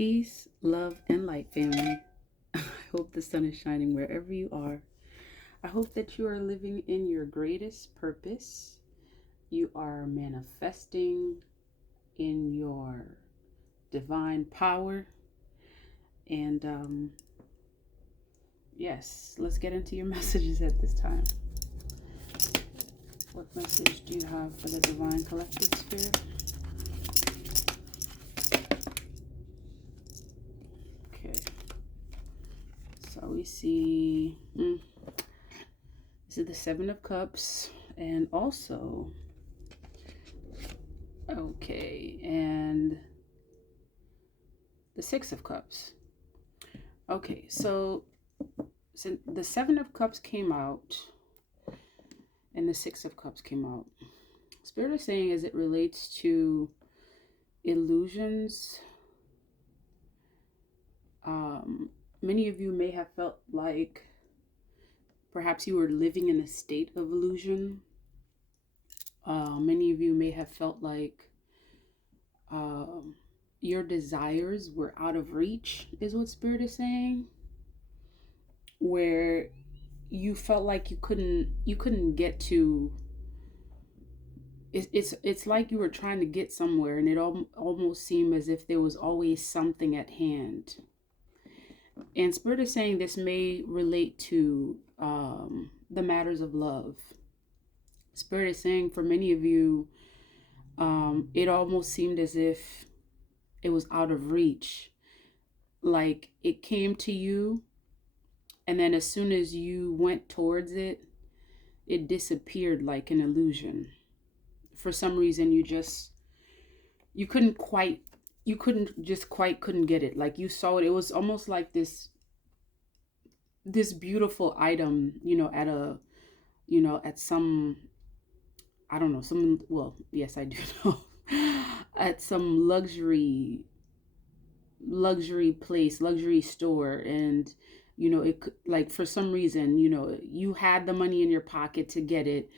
Peace, love, and light, family. I hope the sun is shining wherever you are. I hope that you are living in your greatest purpose. You are manifesting in your divine power. And yes, let's get into your messages at this time. What message do you have for the Divine Collective Spirit? Okay. So we see this is the Seven of Cups, and also and the Six of Cups. Okay, so the Seven of Cups came out and the Six of Cups came out. Spirit is saying, as it relates to illusions, many of you may have felt like perhaps you were living in a state of illusion. Many of you may have felt like your desires were out of reach, is what Spirit is saying, where you felt like you couldn't get to. It's like you were trying to get somewhere, and it almost seemed as if there was always something at hand. And Spirit is saying this may relate to the matters of love. Spirit is saying for many of you, it almost seemed as if it was out of reach. Like it came to you, and then as soon as you went towards it, it disappeared like an illusion. For some reason, you couldn't get it. Like you saw it. It was almost like this beautiful item, at some, I don't know, yes, I do know, at some luxury place, luxury store. And, it could, like, for some reason, you had the money in your pocket to get it.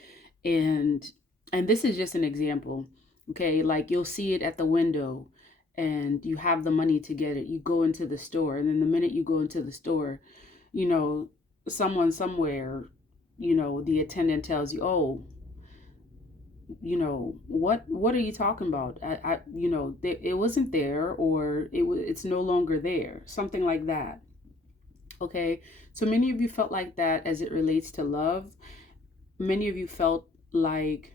And this is just an example. Okay. Like you'll see it at the window and you have the money to get it. You go into the store, and then the minute you go into the store, someone somewhere, the attendant tells you, oh, what are you talking about? It wasn't there, or it's no longer there. Something like that. Okay. So many of you felt like that as it relates to love. Many of you felt like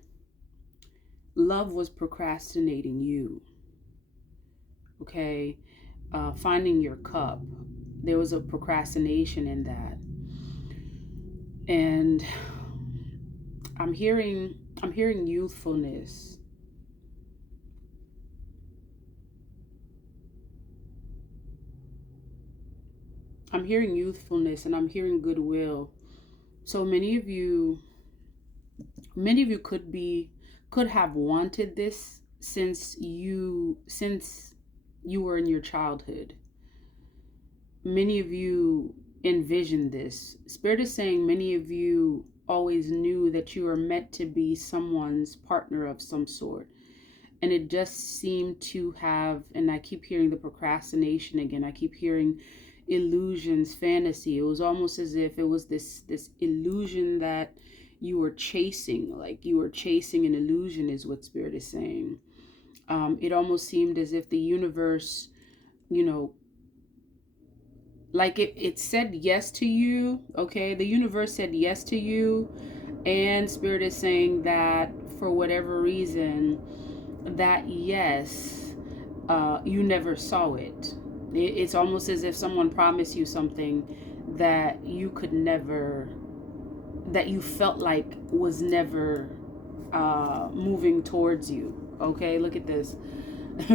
love was procrastinating you. Okay. Finding your cup. There was a procrastination in that. And I'm hearing youthfulness. I'm hearing youthfulness, and I'm hearing goodwill. So many of you could have wanted this since you were in your childhood. Many of you envisioned this. Spirit is saying many of you always knew that you were meant to be someone's partner of some sort. And it just seemed to have, and I keep hearing the procrastination again. I keep hearing illusions, fantasy. It was almost as if it was this illusion that you were chasing, like you were chasing an illusion, is what Spirit is saying. It almost seemed as if the universe, like it said yes to you. Okay, the universe said yes to you, and Spirit is saying that for whatever reason, that yes, you never saw it. It's almost as if someone promised you something that you could never, that you felt like was never moving towards you. Okay, look at this.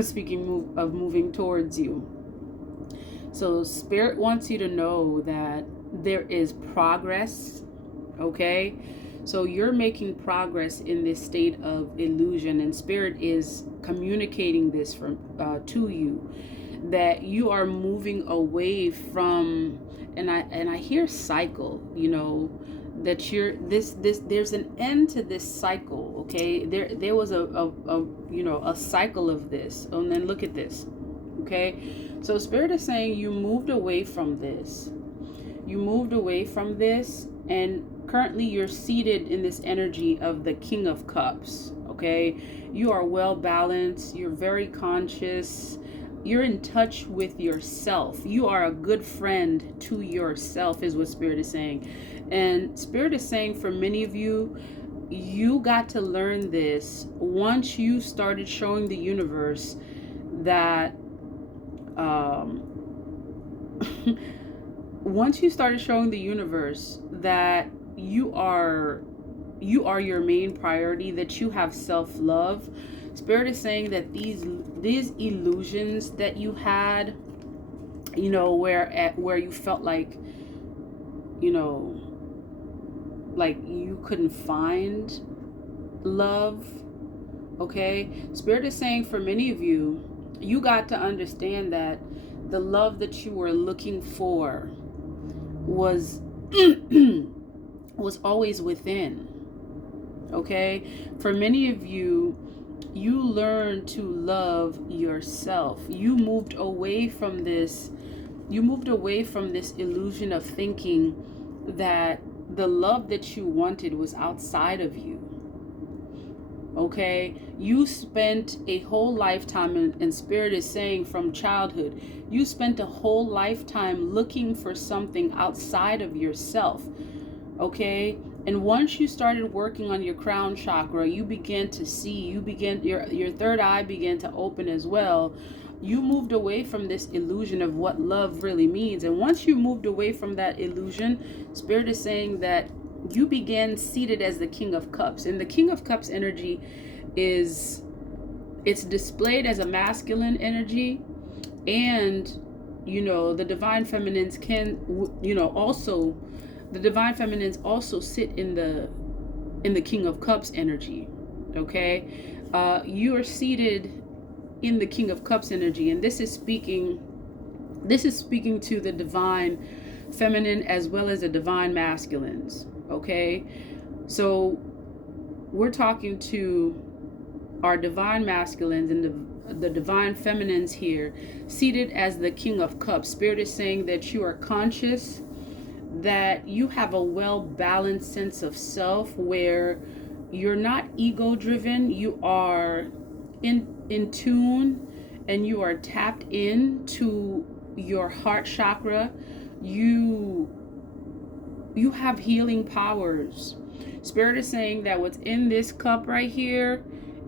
Speaking of moving towards you. So Spirit wants you to know that there is progress. Okay, so you're making progress in this state of illusion, and Spirit is communicating this to you, that you are moving away from, and I hear cycle, that you're there's an end to this cycle. Okay, there was a cycle of this. And then look at this. Okay, so Spirit is saying you moved away from this. You moved away from this, and currently you're seated in this energy of the King of Cups. Okay, you are well balanced, you're very conscious, you're in touch with yourself. You are a good friend to yourself, is what Spirit is saying. And Spirit is saying for many of you, you got to learn this once you started showing the universe that um, once you started showing the universe that you are your main priority, that you have self-love. Spirit is saying that these illusions that you had, where you felt like, you know like you couldn't find love. Okay, Spirit is saying for many of you, you got to understand that the love that you were looking for was was always within. Okay, for many of you, you learned to love yourself. You moved away from this illusion of thinking that the love that you wanted was outside of you. Okay, you spent a whole lifetime, and Spirit is saying from childhood, you spent a whole lifetime looking for something outside of yourself. Okay, and once you started working on your crown chakra, you began to see, your third eye began to open as well. You moved away from this illusion of what love really means, and once you moved away from that illusion, Spirit is saying that you began seated as the King of Cups. And the King of Cups energy it's displayed as a masculine energy, and the divine feminines can also the divine feminines also sit in the King of Cups energy. Okay, you are seated in the King of Cups energy, and this is speaking to the divine feminine as well as the divine masculines. Okay, so we're talking to our divine masculines and the divine feminines here, seated as the King of Cups. Spirit is saying that you are conscious, that you have a well-balanced sense of self where you're not ego-driven, you are in tune, and you are tapped in to your heart chakra. You have healing powers. Spirit is saying that what's in this cup right here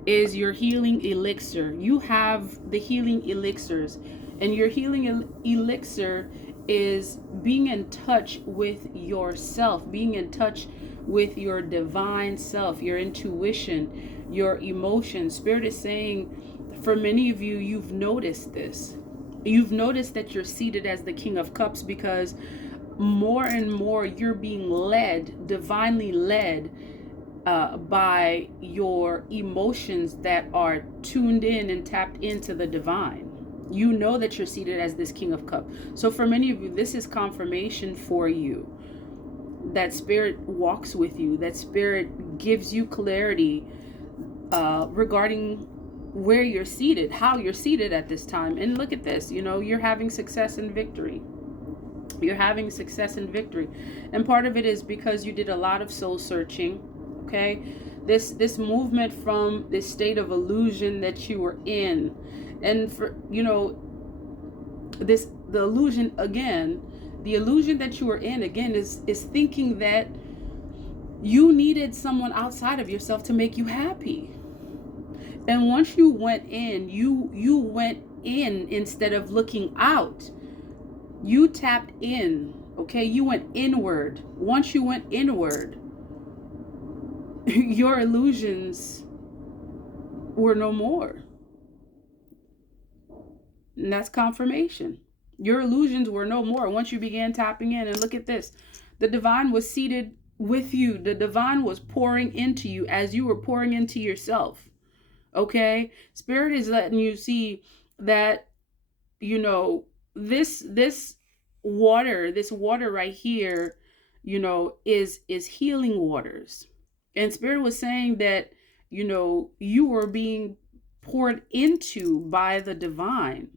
is your healing elixir. You have the healing elixirs, and your healing elixir is being in touch with yourself, being in touch with your divine self, your intuition, your emotions. Spirit is saying for many of you, you've noticed this. You've noticed that you're seated as the King of Cups because more and more you're being led, divinely led, by your emotions that are tuned in and tapped into the divine. You know that you're seated as this King of Cups. So for many of you, this is confirmation for you that Spirit walks with you, that Spirit gives you clarity regarding where you're seated, how you're seated at this time. And look at this, you're having success and victory. You're having success and victory. And part of it is because you did a lot of soul searching. Okay, this movement from this state of illusion that you were in, and for the illusion again, the illusion that you were in again is thinking that you needed someone outside of yourself to make you happy. And once you went in, you went in instead of looking out. You tapped in. Okay, you went inward. Once you went inward, your illusions were no more. And that's confirmation. Your illusions were no more once you began tapping in. And look at this. The divine was seated with you. The divine was pouring into you as you were pouring into yourself. Okay? Spirit is letting you see that, this water right here, is healing waters. And Spirit was saying that, you were being poured into by the divine.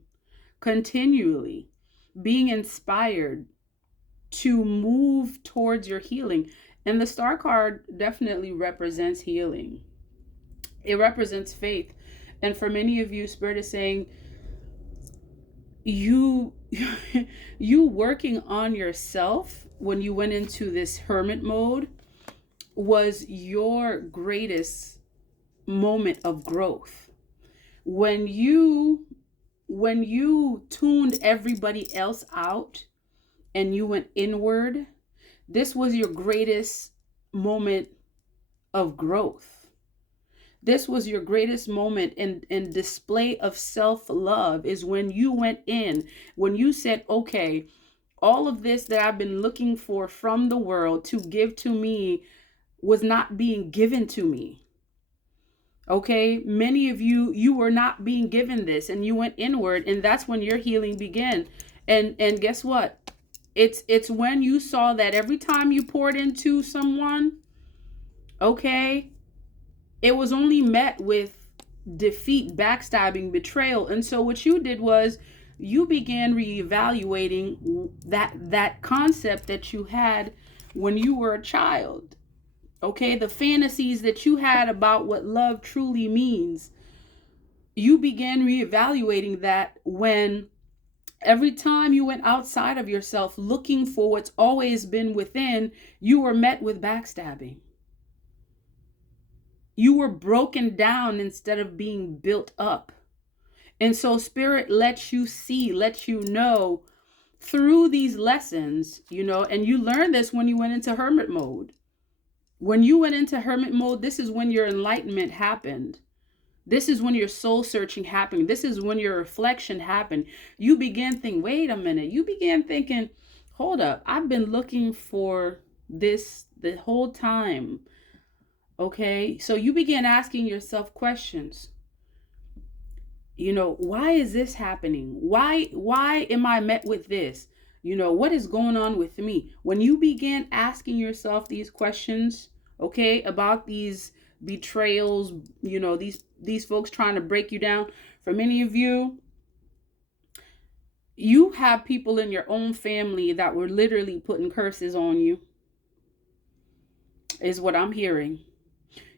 continually being inspired to move towards your healing. And the star card definitely represents healing. It represents faith. And for many of you, Spirit is saying, you you working on yourself when you went into this hermit mode was your greatest moment of growth. When you tuned everybody else out and you went inward, this was your greatest moment of growth. This was your greatest moment in display of self-love, is when you went in, when you said, okay, all of this that I've been looking for from the world to give to me was not being given to me. Okay, many of you were not being given this, and you went inward, and that's when your healing began. And guess what? It's when you saw that every time you poured into someone, okay, it was only met with defeat, backstabbing, betrayal. And so what you did was you began reevaluating that concept that you had when you were a child. Okay, the fantasies that you had about what love truly means. You began reevaluating that when every time you went outside of yourself looking for what's always been within, you were met with backstabbing. You were broken down instead of being built up. And so Spirit lets you see, lets you know through these lessons, and you learned this when you went into hermit mode. When you went into hermit mode, this is when your enlightenment happened. This is when your soul searching happened. This is when your reflection happened. You began thinking, wait a minute. You began thinking, hold up, I've been looking for this the whole time. Okay, so you began asking yourself questions. Why is this happening? Why am I met with this? What is going on with me? When you began asking yourself these questions, okay, about these betrayals, these folks trying to break you down. For many of you, you have people in your own family that were literally putting curses on you, is what I'm hearing.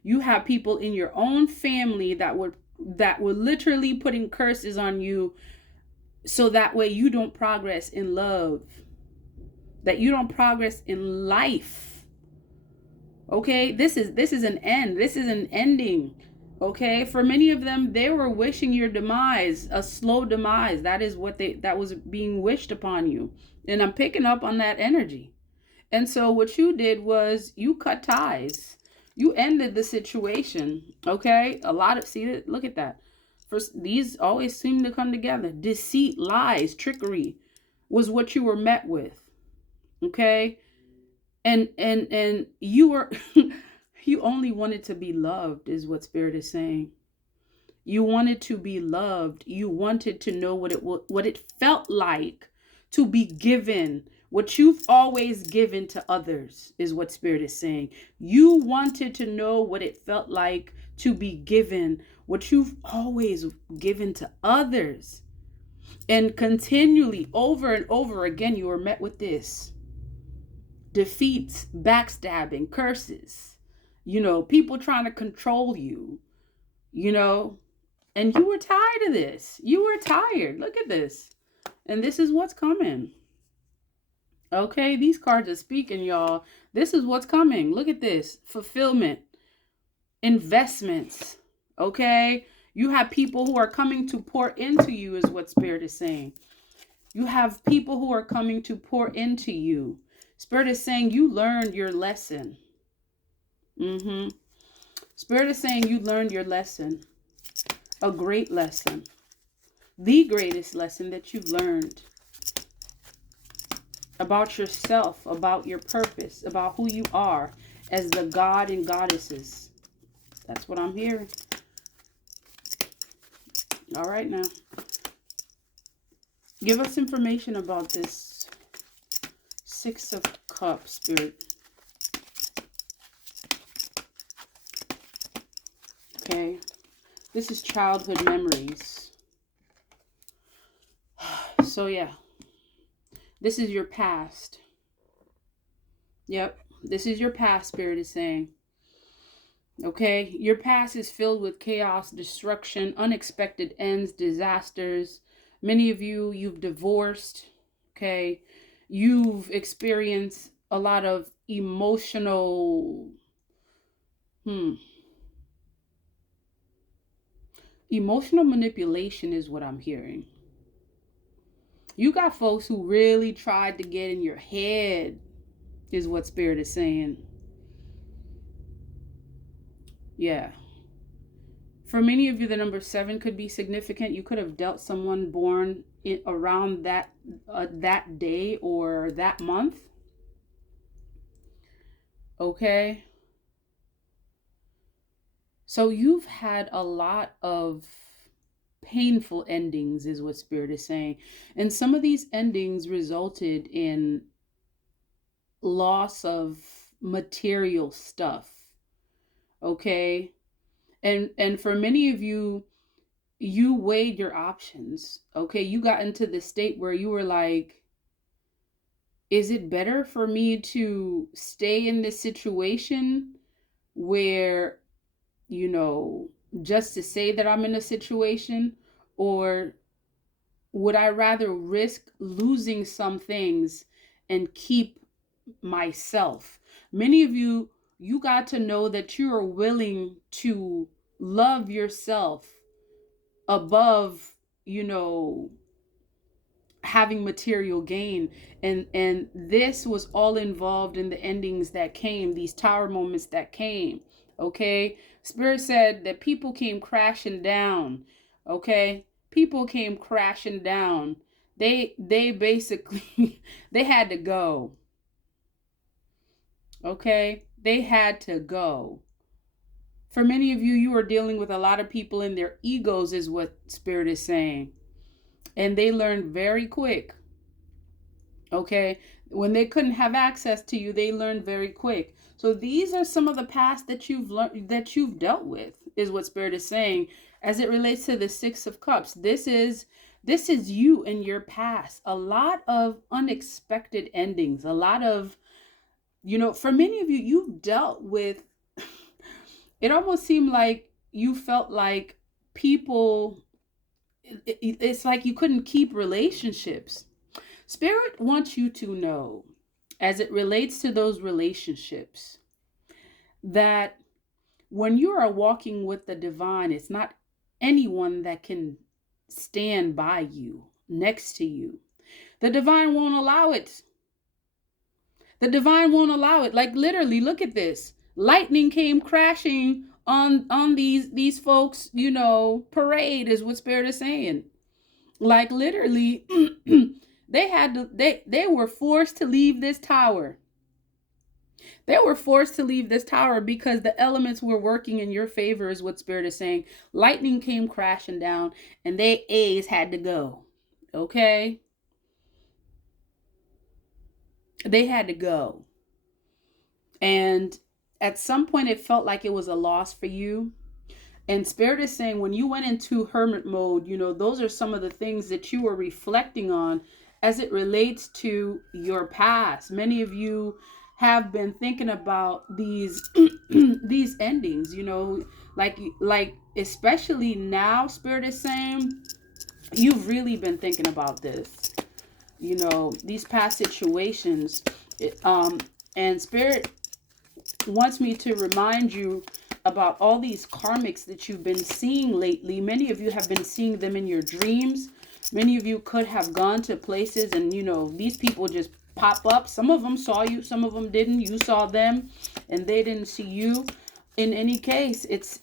You have people in your own family that were literally putting curses on you, so that way you don't progress in love, that you don't progress in life. Okay, this is an end. This is an ending. Okay, for many of them, they were wishing your demise, a slow demise. That is what that was being wished upon you. And I'm picking up on that energy. And so what you did was you cut ties. You ended the situation. Okay, look at that. First, these always seem to come together. Deceit, lies, trickery was what you were met with. Okay, and you were you only wanted to be loved, is what Spirit is saying. You wanted to be loved. You wanted to know what it felt like to be given what you've always given to others, is what Spirit is saying. You wanted to know what it felt like to be given what you've always given to others. And continually, over and over again, you were met with this. Defeats, backstabbing, curses, people trying to control you, and you were tired of this. You were tired. Look at this. And this is what's coming. Okay, these cards are speaking, y'all. This is what's coming. Look at this. Fulfillment. Investments. Okay? You have people who are coming to pour into you, is what Spirit is saying. You have people who are coming to pour into you. Spirit is saying you learned your lesson. Spirit is saying you learned your lesson. A great lesson. The greatest lesson that you've learned. About yourself, about your purpose, about who you are as the God and goddesses. That's what I'm hearing. All right, now. Give us information about this Six of Cups, Spirit. Okay. This is childhood memories. So yeah, this is your past. Yep, this is your past, Spirit is saying. Okay, your past is filled with chaos, destruction, unexpected ends, disasters. Many of you, you've divorced. Okay, you've experienced a lot of hmm, emotional manipulation, is what I'm hearing. You got folks who really tried to get in your head, is what Spirit is saying. Yeah. For many of you, the number 7 could be significant. You could have dealt someone born around that day or that month. Okay. So you've had a lot of painful endings, is what Spirit is saying. And some of these endings resulted in loss of material stuff. Okay. And for many of you, you weighed your options. Okay, you got into the state where you were like, is it better for me to stay in this situation where, you know, just to say that I'm in a situation, or would I rather risk losing some things and keep myself? Many of you, you got to know that you are willing to love yourself above, you know, having material gain. And this was all involved in the endings that came, these tower moments that came. Okay, Spirit said that people came crashing down. Okay, people came crashing down. They basically they had to go. Okay, they had to go. For many of you, you are dealing with a lot of people in their egos, is what Spirit is saying. And they learned very quick. Okay, when they couldn't have access to you, they learned very quick. So these are some of the past that you've learned, that you've dealt with, is what Spirit is saying as it relates to the 6 of Cups. This is you in your past. A lot of unexpected endings, a lot of, for many of you, you've dealt with it almost seemed like you felt like people, it's like you couldn't keep relationships. Spirit wants you to know, as it relates to those relationships, that when you are walking with the divine, it's not anyone that can stand by you, next to you. The divine won't allow it. The divine won't allow it. Like literally, look at this. Lightning came crashing on these folks, parade, is what Spirit is saying. Like literally, they were forced to leave this tower. They were forced to leave this tower because the elements were working in your favor, is what Spirit is saying. Lightning came crashing down and they A's had to go. Okay? They had to go. And at some point it felt like it was a loss for you. And Spirit is saying when you went into hermit mode, those are some of the things that you were reflecting on as it relates to your past. Many of you have been thinking about these these endings, like especially now. Spirit is saying you've really been thinking about this, these past situations. And Spirit wants me to remind you about all these karmics that you've been seeing lately. Many of you have been seeing them in your dreams. Many of you could have gone to places and, these people just pop up. Some of them saw you, some of them didn't. You saw them and they didn't see you. In any case, it's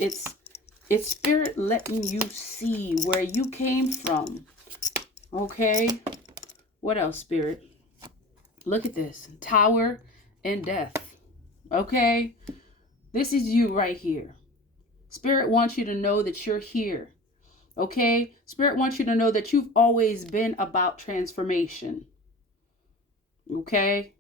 Spirit letting you see where you came from. Okay? What else, Spirit? Look at this. Tower and death. Okay? This is you right here. Spirit wants you to know that you're here. Okay? Spirit wants you to know that you've always been about transformation. Okay?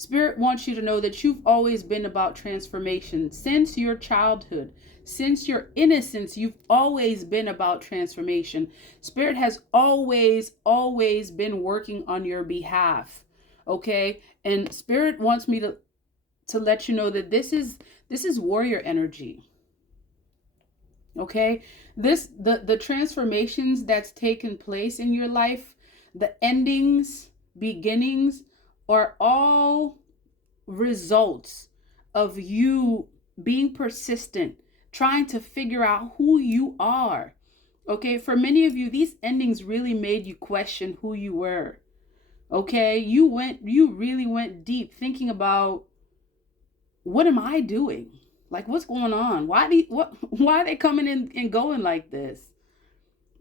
Spirit wants you to know that you've always been about transformation. Since your childhood, since your innocence, you've always been about transformation. Spirit has always been working on your behalf. Okay? And Spirit wants me to let you know that this is warrior energy. Okay? The transformations that's taken place in your life, the endings, beginnings, are all results of you being persistent, trying to figure out who you are. Okay, for many of you, these endings really made you question who you were. Okay, you really went deep thinking about, what am I doing? Like, what's going on? Why are they coming in and going like this?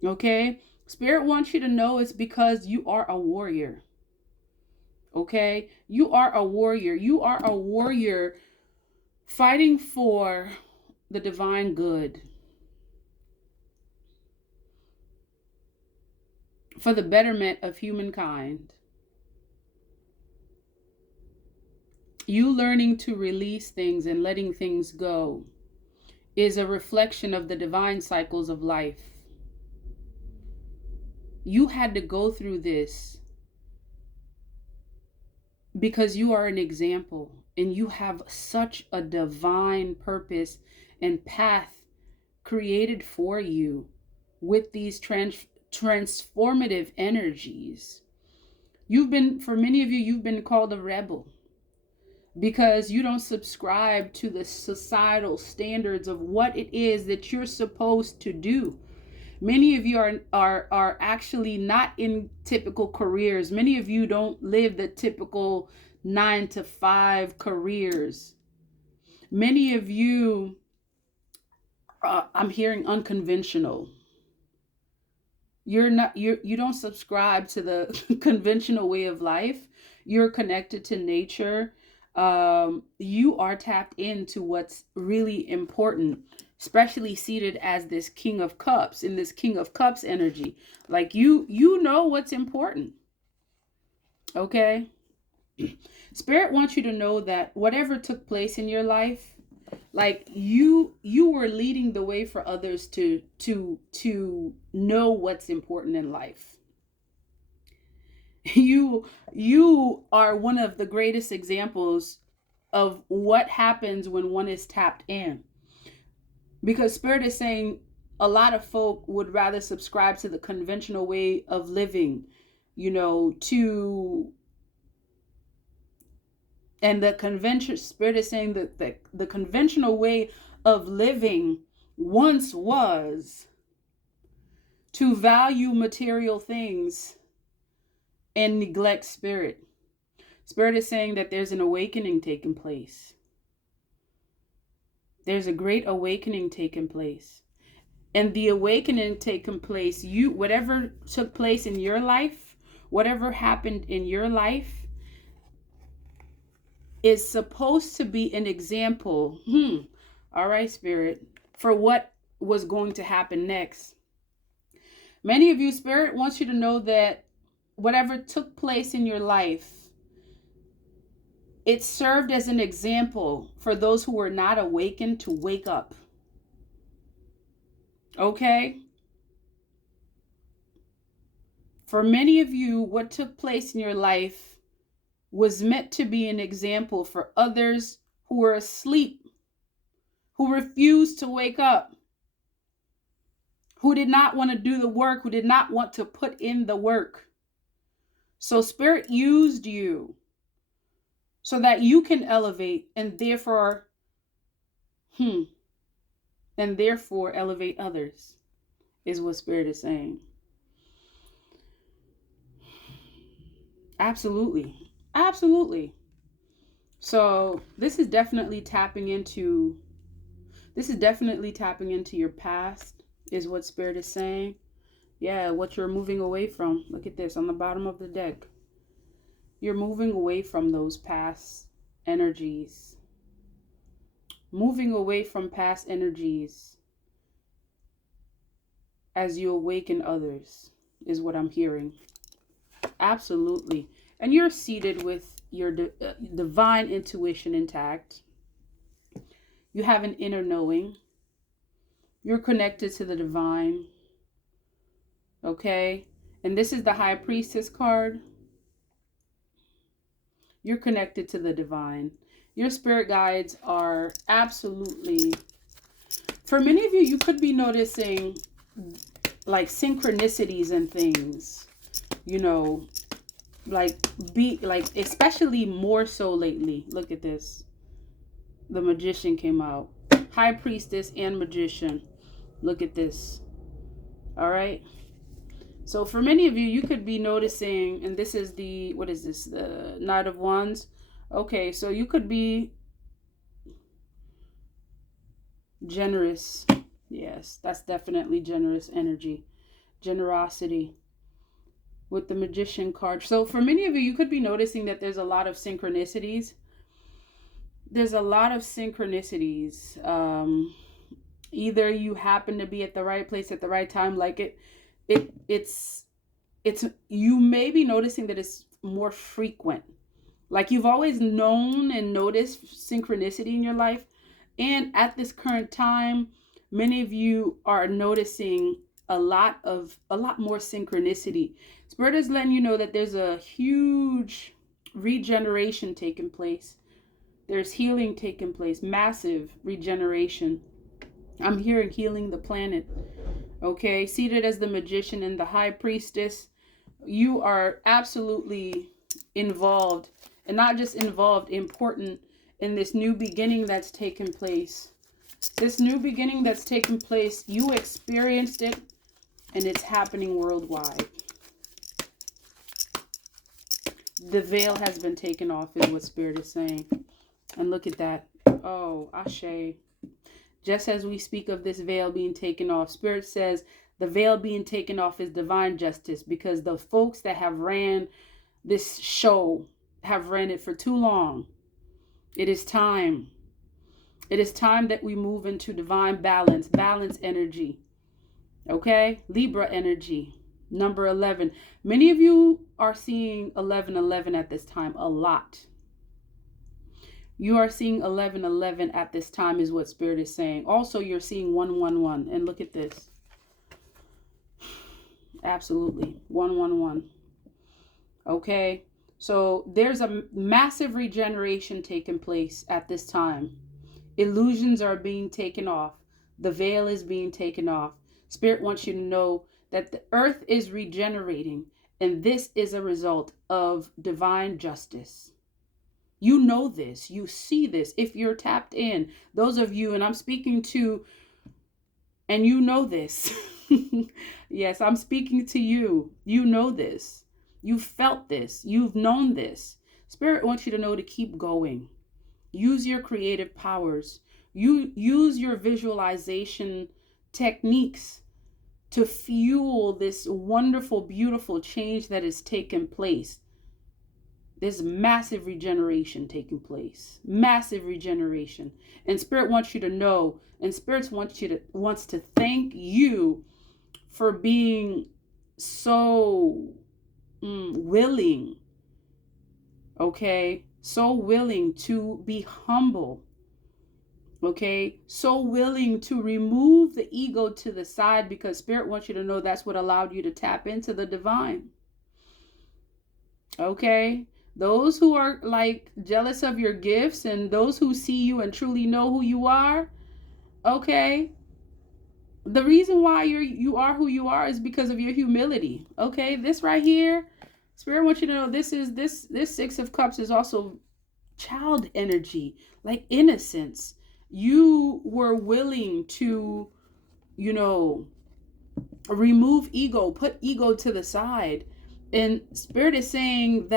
Okay, Spirit wants you to know it's because you are a warrior. Okay, you are a warrior. You are a warrior fighting for the divine good, for the betterment of humankind. You learning to release things and letting things go is a reflection of the divine cycles of life. You had to go through this because you are an example and you have such a divine purpose and path created for you with these transformative energies. For many of you, you've been called a rebel because you don't subscribe to the societal standards of what it is that you're supposed to do. Many of you are actually not in typical careers. Many of you don't live the typical 9-to-5 careers. Many of you, I'm hearing unconventional. You don't subscribe to the conventional way of life. You're connected to nature. You are tapped into what's really important, especially seated as this King of Cups, in this King of Cups energy. Like you know what's important. Okay? Spirit wants you to know that whatever took place in your life, like you were leading the way for others to know what's important in life. You are one of the greatest examples of what happens when one is tapped in, because Spirit is saying a lot of folk would rather subscribe to the conventional way of living, and the convention. Spirit is saying that the conventional way of living once was to value material things and neglect spirit. Spirit is saying that there's an awakening taking place. There's a great awakening taking place. And the awakening taking place, whatever took place in your life, whatever happened in your life, is supposed to be an example. All right, Spirit, for what was going to happen next. Many of you, Spirit wants you to know that whatever took place in your life, it served as an example for those who were not awakened to wake up. Okay? For many of you, what took place in your life was meant to be an example for others who were asleep, who refused to wake up, who did not want to do the work, who did not want to put in the work. So Spirit used you so that you can elevate and therefore elevate others, is what Spirit is saying. Absolutely. Absolutely. So this is definitely tapping into your past, is what Spirit is saying. Yeah, what you're moving away from. Look at this on the bottom of the deck. You're moving away from those past energies. Moving away from past energies as you awaken others, is what I'm hearing. Absolutely. And you're seated with your divine intuition intact. You have an inner knowing. You're connected to the divine. Okay? And this is the High Priestess card. You're connected to the divine. Your spirit guides are absolutely... For many of you, you could be noticing like synchronicities and things. You know, especially more so lately. Look at this. The Magician came out. High Priestess and Magician. Look at this. All right. So for many of you, you could be noticing, and this is the, what is this? The Knight of Wands. Okay, so you could be generous. Yes, that's definitely generous energy. Generosity with the Magician card. So for many of you, you could be noticing that there's a lot of synchronicities. There's a lot of synchronicities. Either you happen to be at the right place at the right time, like it's you may be noticing that it's more frequent. Like you've always known and noticed synchronicity in your life, and at this current time, many of you are noticing a lot more synchronicity. Spirit is letting you know that there's a huge regeneration taking place. There's healing taking place, massive regeneration. I'm hearing healing the planet. Okay, seated as the Magician and the High Priestess, you are absolutely involved, and not just involved, important in this new beginning that's taken place. This new beginning that's taken place, you experienced it, and it's happening worldwide. The veil has been taken off, is what Spirit is saying. And look at that. Oh, Ashe. Just as we speak of this veil being taken off, Spirit says the veil being taken off is divine justice, because the folks that have ran this show have ran it for too long. It is time. It is time that we move into divine balance energy. Okay? Libra energy. Number 11. Many of you are seeing 1111 at this time a lot. You are seeing 1111 at this time, is what Spirit is saying. Also, you're seeing 111. And look at this. Absolutely. 111. Okay? So there's a massive regeneration taking place at this time. Illusions are being taken off. The veil is being taken off. Spirit wants you to know that the earth is regenerating, and this is a result of divine justice. You know this. You see this. If you're tapped in, those of you, and I'm speaking to, and you know this. Yes, I'm speaking to you. You know this. You felt this. You've known this. Spirit wants you to know to keep going. Use your creative powers. You use your visualization techniques to fuel this wonderful, beautiful change that is taking place. There's massive regeneration taking place. Massive regeneration. And Spirit wants you to know, and Spirit wants to thank you for being so willing. Okay? So willing to be humble. Okay? So willing to remove the ego to the side, because Spirit wants you to know that's what allowed you to tap into the divine. Okay? Those who are like jealous of your gifts, and those who see you and truly know who you are, okay? The reason why you are who you are is because of your humility. Okay? This right here, Spirit wants you to know this Six of Cups is also child energy, like innocence. You were willing to, remove ego, put ego to the side. And Spirit is saying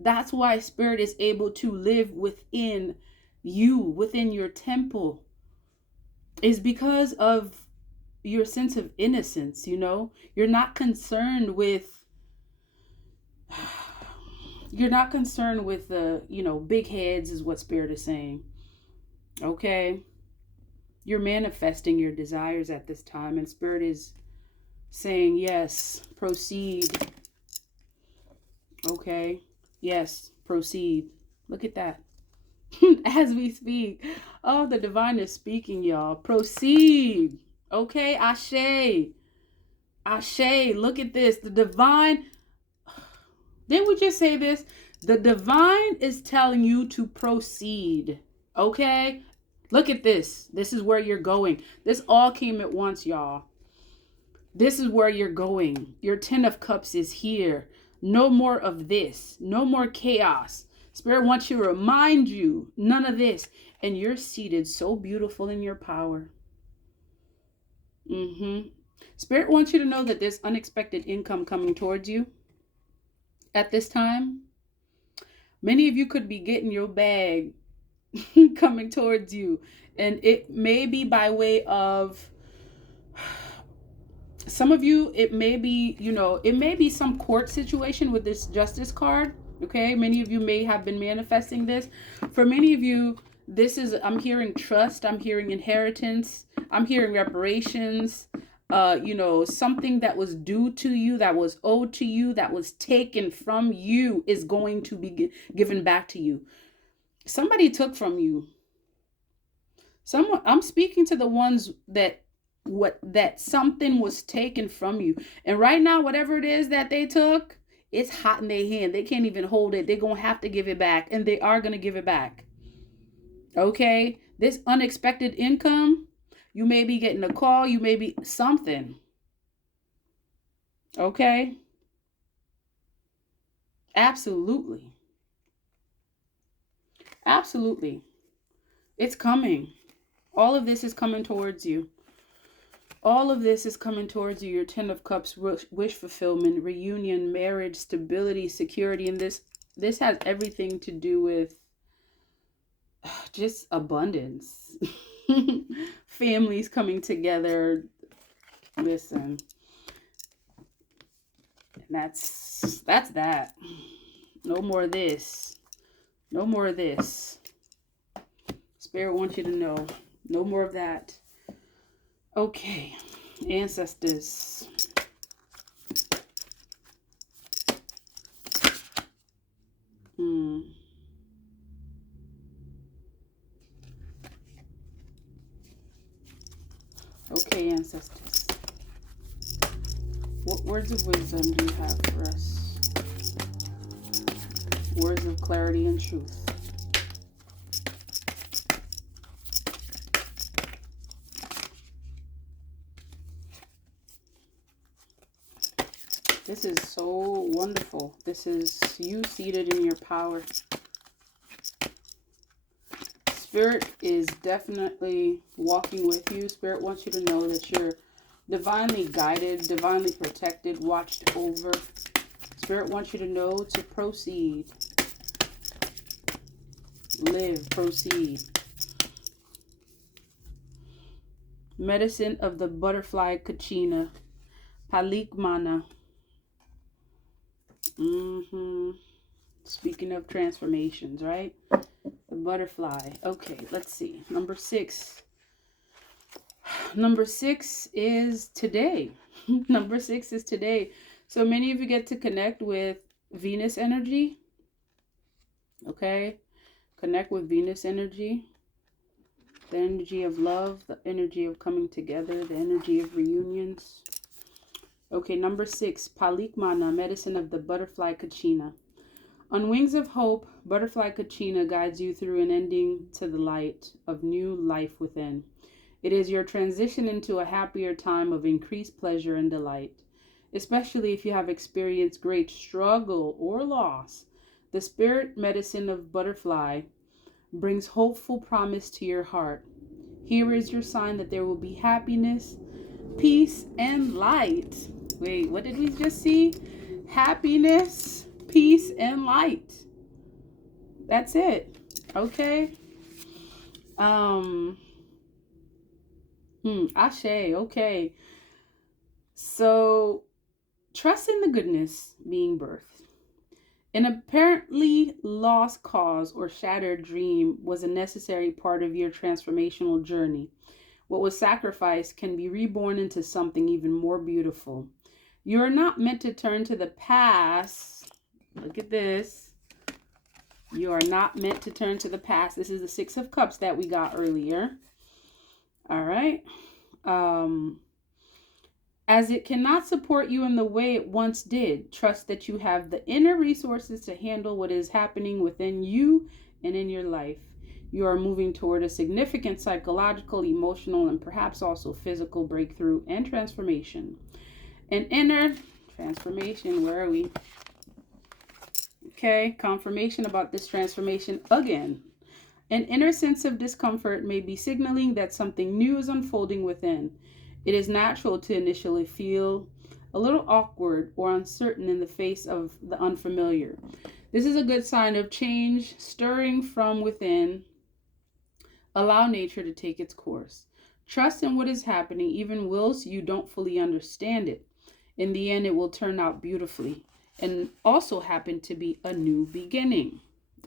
that's why Spirit is able to live within you, within your temple, is because of your sense of innocence. You're not concerned with the big heads, is what Spirit is saying. Okay? You're manifesting your desires at this time, and Spirit is saying, yes, proceed. Okay? Yes, proceed. Look at that. As we speak. Oh, the divine is speaking, y'all. Proceed. Okay, Ashe. Ashe. Look at this. The divine. Didn't we just say this? The divine is telling you to proceed. Okay? Look at this. This is where you're going. This all came at once, y'all. This is where you're going. Your 10 of Cups is here. No more of this. No more chaos. Spirit wants to remind you, none of this. And you're seated so beautiful in your power. Spirit wants you to know that there's unexpected income coming towards you at this time. Many of you could be getting your bag coming towards you. And it may be by way of, some of you, it may be, it may be some court situation with this justice card. Okay. Many of you may have been manifesting this. For many of you, this is, I'm hearing trust. I'm hearing inheritance. I'm hearing reparations. Something that was due to you, that was owed to you, that was taken from you is going to be given back to you. Somebody took from you. I'm speaking to the ones that something was taken from you. And right now, whatever it is that they took, it's hot in their hand. They can't even hold it. They're going to have to give it back. And they are going to give it back. Okay? This unexpected income, you may be getting a call. You may be something. Okay? Absolutely. Absolutely. It's coming. All of this is coming towards you. All of this is coming towards you. Your 10 of Cups, wish fulfillment, reunion, marriage, stability, security. And this has everything to do with just abundance. Families coming together. Listen. That's that. No more of this. No more of this. Spirit wants you to know. No more of that. Okay, ancestors. Okay, ancestors. What words of wisdom do you have for us? Words of clarity and truth. This is so wonderful. This is you seated in your power. Spirit is definitely walking with you. Spirit wants you to know that you're divinely guided, divinely protected, watched over. Spirit wants you to know to proceed. Live, proceed. Medicine of the butterfly kachina. Palikmana. Speaking of transformations, right? The butterfly. Okay, let's see. Number 6. Number 6 is today. Number 6 is today. So many of you get to connect with Venus energy. Okay? Connect with Venus energy. The energy of love, the energy of coming together, the energy of reunions. Okay, number 6, Palikmana, medicine of the butterfly kachina. On wings of hope, butterfly kachina guides you through an ending to the light of new life within. It is your transition into a happier time of increased pleasure and delight, especially if you have experienced great struggle or loss. The spirit medicine of butterfly brings hopeful promise to your heart. Here is your sign that there will be happiness, peace, and light. Wait, what did we just see? Happiness, peace, and light. That's it. Okay. Ashe. Okay. So, trust in the goodness being birthed. An apparently lost cause or shattered dream was a necessary part of your transformational journey. What was sacrificed can be reborn into something even more beautiful. You're not meant to turn to the past. Look at this. You are not meant to turn to the past. This is the Six of Cups that we got earlier. All right. As it cannot support you in the way it once did, trust that you have the inner resources to handle what is happening within you and in your life. You are moving toward a significant psychological, emotional, and perhaps also physical breakthrough and transformation. An inner transformation. Where are we? Okay, confirmation about this transformation again. An inner sense of discomfort may be signaling that something new is unfolding within. It is natural to initially feel a little awkward or uncertain in the face of the unfamiliar. This is a good sign of change stirring from within. Allow nature to take its course. Trust in what is happening, even whilst you don't fully understand it. In the end, it will turn out beautifully and also happen to be a new beginning.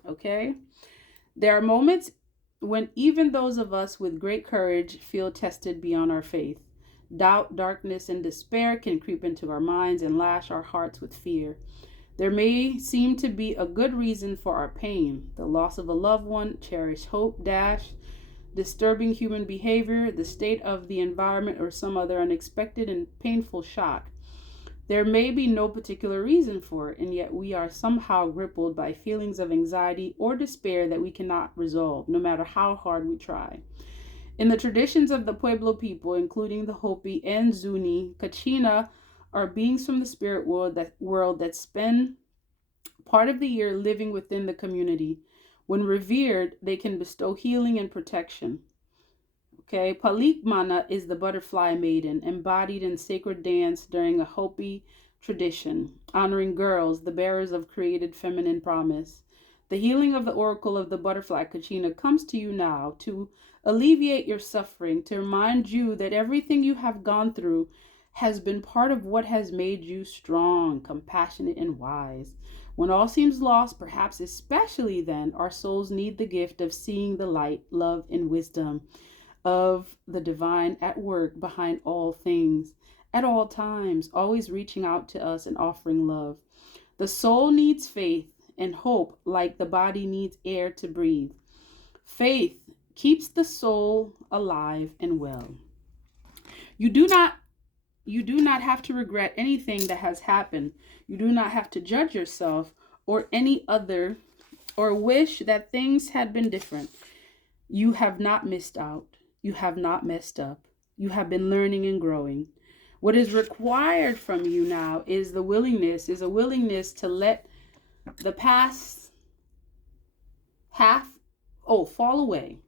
Okay? There are moments when even those of us with great courage feel tested beyond our faith. Doubt, darkness, and despair can creep into our minds and lash our hearts with fear. There may seem to be a good reason for our pain: the loss of a loved one, cherished hope, disturbing human behavior, the state of the environment, or some other unexpected and painful shock. There may be no particular reason for it, and yet we are somehow rippled by feelings of anxiety or despair that we cannot resolve, no matter how hard we try. In the traditions of the Pueblo people, including the Hopi and Zuni, Kachina are beings from the spirit world that spend part of the year living within the community. When revered, they can bestow healing and protection. Okay, Palikmana is the butterfly maiden, embodied in sacred dance during a Hopi tradition, honoring girls, the bearers of created feminine promise. The healing of the oracle of the butterfly Kachina comes to you now to alleviate your suffering, to remind you that everything you have gone through has been part of what has made you strong, compassionate, and wise. When all seems lost, perhaps especially then, our souls need the gift of seeing the light, love, and wisdom of the divine at work behind all things, at all times, always reaching out to us and offering love. The soul needs faith and hope like the body needs air to breathe. Faith keeps the soul alive and well. You do not have to regret anything that has happened. You do not have to judge yourself or any other or wish that things had been different. You have not missed out. You have not messed up. You have been learning and growing. What is required from you now is a willingness to let the past fall away.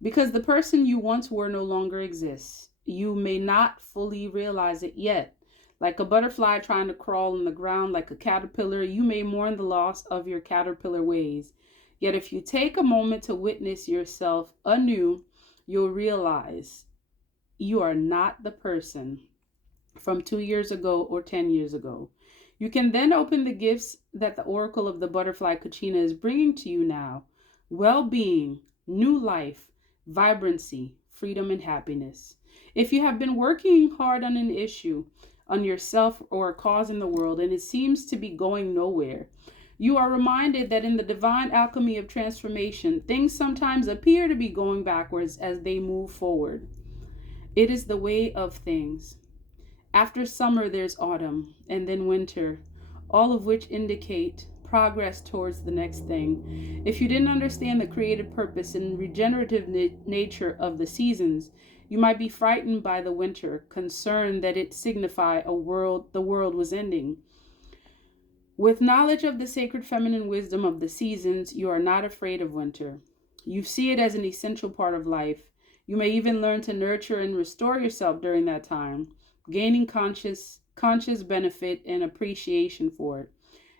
Because the person you once were no longer exists. You may not fully realize it yet. Like a butterfly trying to crawl on the ground, like a caterpillar, you may mourn the loss of your caterpillar ways. Yet if you take a moment to witness yourself anew, you'll realize you are not the person from 2 years ago or 10 years ago. You can then open the gifts that the oracle of the butterfly Kachina is bringing to you now: well-being, new life, vibrancy, freedom, and happiness. If you have been working hard on an issue, on yourself or a cause in the world, and it seems to be going nowhere, you are reminded that in the divine alchemy of transformation, things sometimes appear to be going backwards as they move forward. It is the way of things. After summer, there's autumn, and then winter, all of which indicate progress towards the next thing. If you didn't understand the creative purpose and regenerative nature of the seasons, you might be frightened by the winter, concerned that it signified the world was ending. With knowledge of the sacred feminine wisdom of the seasons, you are not afraid of winter. You see it as an essential part of life. You may even learn to nurture and restore yourself during that time, gaining conscious benefit and appreciation for it.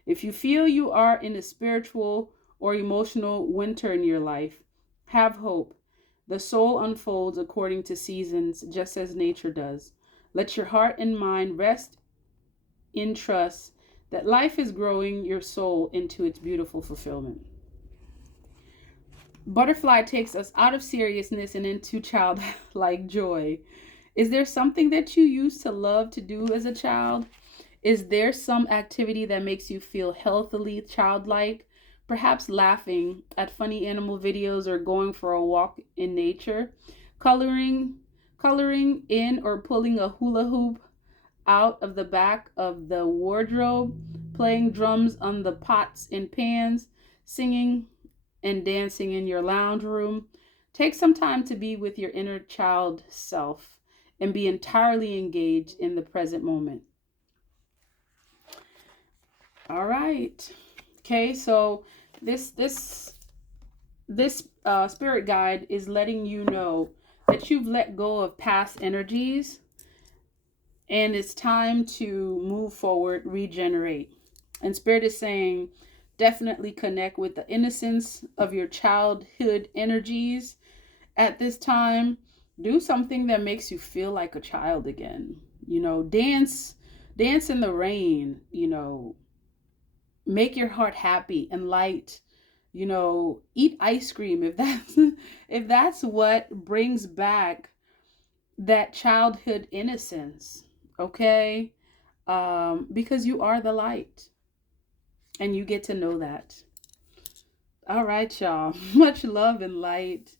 If you feel you are in a spiritual or emotional winter in your life, have hope. The soul unfolds according to seasons, just as nature does. Let your heart and mind rest in trust that life is growing your soul into its beautiful fulfillment. Butterfly takes us out of seriousness and into childlike joy. Is there something that you used to love to do as a child? Is there some activity that makes you feel healthily childlike? perhaps laughing at funny animal videos or going for a walk in nature, coloring coloring in or pulling a hula hoop out of the back of the wardrobe, playing drums on the pots and pans, singing and dancing in your lounge room. Take some time to be with your inner child self and be entirely engaged in the present moment. All right. Okay, so this spirit guide is letting you know that you've let go of past energies and it's time to move forward, regenerate. And spirit is saying definitely connect with the innocence of your childhood energies at this time. Do something that makes you feel like a child again. Dance in the rain, make your heart happy and light. Eat ice cream if that's if that's what brings back that childhood innocence. Okay? Because you are the light and you get to know that. All right, y'all. Much love and light.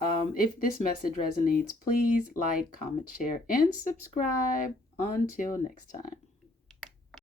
If this message resonates, please like, comment, share, and subscribe. Until next time.